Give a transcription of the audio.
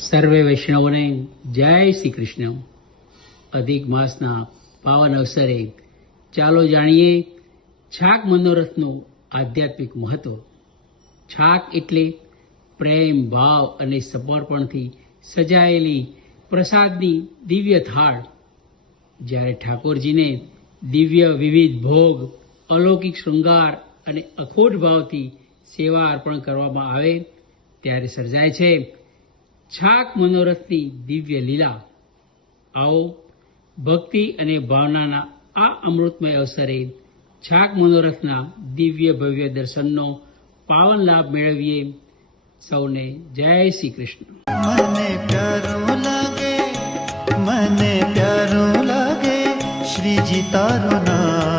સર્વે વૈષ્ણવોને જય શ્રી કૃષ્ણ. અધિક માસના પાવન અવસરે ચાલો જાણીએ છાક મનોરથનું આધ્યાત્મિક મહત્વ. છાક એટલે પ્રેમ, ભાવ અને સમર્પણથી સજાયેલી પ્રસાદની દિવ્ય થાળ. જ્યારે ઠાકોરજીને દિવ્ય વિવિધ ભોગ, અલૌકિક શૃંગાર અને અખોટ ભાવથી સેવા અર્પણ કરવામાં આવે ત્યારે સર્જાય છે છાક મનોરથની દિવ્ય લીલા. આવો ભક્તિ અને ભાવનાના આ અમૃતમય અવસરે છાક મનોરથના દિવ્ય ભવ્ય દર્શનનો પાવન લાભ મેળવીએ. સૌને જય શ્રી કૃષ્ણ. મને પ્યારું લાગે શ્રીજી તારું નામ.